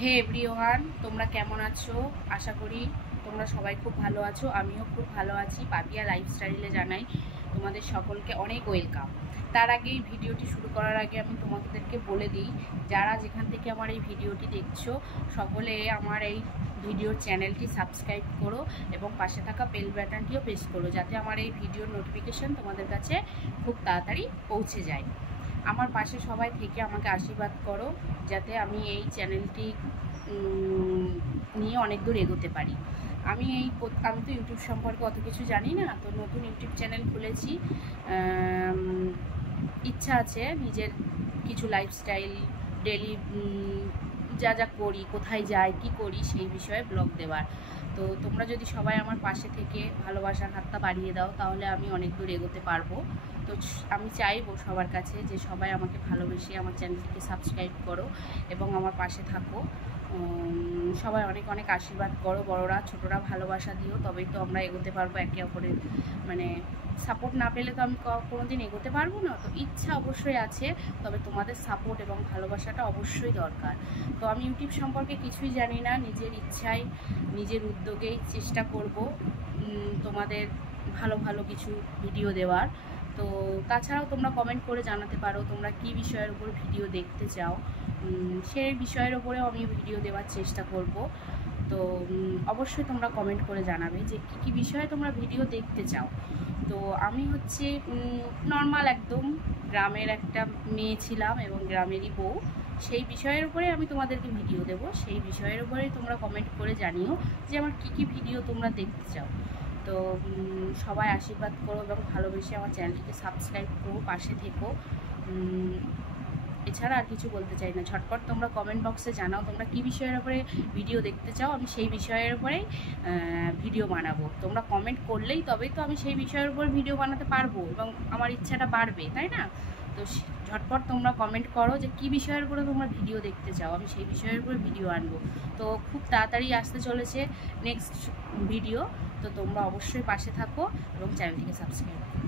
হে everyone, তোমরা কেমন আছো? আশা করি তোমরা সবাই খুব ভালো আছো। আমিও খুব ভালো আছি। পাপিয়া লাইফস্টাইলে জানাই তোমাদের সকলকে অনেক ওয়েলকাম। তার আগে এই ভিডিওটি শুরু করার আগে আমি তোমাদেরকে বলে দিই, যারা যেখান থেকে আমার এই ভিডিওটি দেখছো সকলে আমার এই ভিডিওর চ্যানেলটি সাবস্ক্রাইব করো এবং পাশে থাকা বেল বাটনটিও প্রেস করো, যাতে আমার এই ভিডিওর নোটিফিকেশান তোমাদের কাছে খুব তাড়াতাড়ি পৌঁছে যায়। আমার পাশে সবাই থেকে আমাকে আশীর্বাদ করো, যাতে আমি এই চ্যানেলটি নিয়ে অনেক দূর এগোতে পারি। আমি তো ইউটিউব সম্পর্কে অত কিছু জানি না, তো নতুন ইউটিউব চ্যানেল খুলেছি। ইচ্ছা আছে নিজের কিছু লাইফস্টাইল, ডেলি যা যা করি, কোথায় যাই, কি করি, সেই বিষয়ে ব্লগ দেওয়ার। তো তোমরা যদি সবাই আমার পাশে থেকে ভালোবাসার হাতটা বাড়িয়ে দাও, তাহলে আমি অনেক দূর এগোতে পারবো। তো আমি চাইবো সবার কাছে যে সবাই আমাকে ভালোবেসে আমার চ্যানেলটিকে সাবস্ক্রাইব করো এবং আমার পাশে থাকো। সবাই অনেক অনেক আশীর্বাদ করো, বড়রা ছোটরা ভালোবাসা দিও, তবেই তো আমরা এগোতে পারবো একে অপরের। মানে সাপোর্ট না পেলে তো আমি কোনো দিন এগোতে পারবো না। তো ইচ্ছা অবশ্যই আছে, তবে তোমাদের সাপোর্ট এবং ভালোবাসাটা অবশ্যই দরকার। তো আমি ইউটিউব সম্পর্কে কিছুই জানি না, নিজের ইচ্ছায় নিজের উদ্যোগেই চেষ্টা করব তোমাদের ভালো ভালো কিছু ভিডিও দেওয়ার। তো তাছাড়াও তোমরা কমেন্ট করে জানাতে পারো তোমরা কী বিষয়ের উপর ভিডিও দেখতে চাও, সেই বিষয়ের ওপরেও আমি ভিডিও দেওয়ার চেষ্টা করব। তো অবশ্যই তোমরা কমেন্ট করে জানাবে যে কী বিষয়ে তোমরা ভিডিও দেখতে চাও। তো আমি হচ্ছে নর্মাল একদম গ্রামের একটা মেয়ে ছিলাম এবং গ্রামেরই বউ, সেই বিষয়ের উপরে আমি তোমাদেরকে ভিডিও দেব। সেই বিষয়ের উপরেই তোমরা কমেন্ট করে জানিও যে আমার কী ভিডিও তোমরা দেখতে চাও। তো সবাই আশীর্বাদ করো এবং ভালোবেসে আমার চ্যানেলটিকে সাবস্ক্রাইব করো, পাশে থেকো। এছাড়া আর কিছু বলতে চাই না। ঝটপট তোমরা কমেন্ট বক্সে জানাও তোমরা কী বিষয়ের উপরে ভিডিও দেখতে চাও, আমি সেই বিষয়ের উপরেই ভিডিও বানাবো। তোমরা কমেন্ট করলেই তবেই তো আমি সেই বিষয়ের উপর ভিডিও বানাতে পারবো এবং আমার ইচ্ছাটা বাড়বে, তাই না? তো ঝটপট তোমরা কমেন্ট করো যে কী বিষয়ের উপরে তোমরা ভিডিও দেখতে চাও, আমি সেই বিষয়ের উপরে ভিডিও আনবো। তো খুব তাড়াতাড়ি আসতে চলেছে নেক্সট ভিডিও। তো তোমরা অবশ্যই পাশে থাকো এবং চ্যানেলটিকে সাবস্ক্রাইব করো।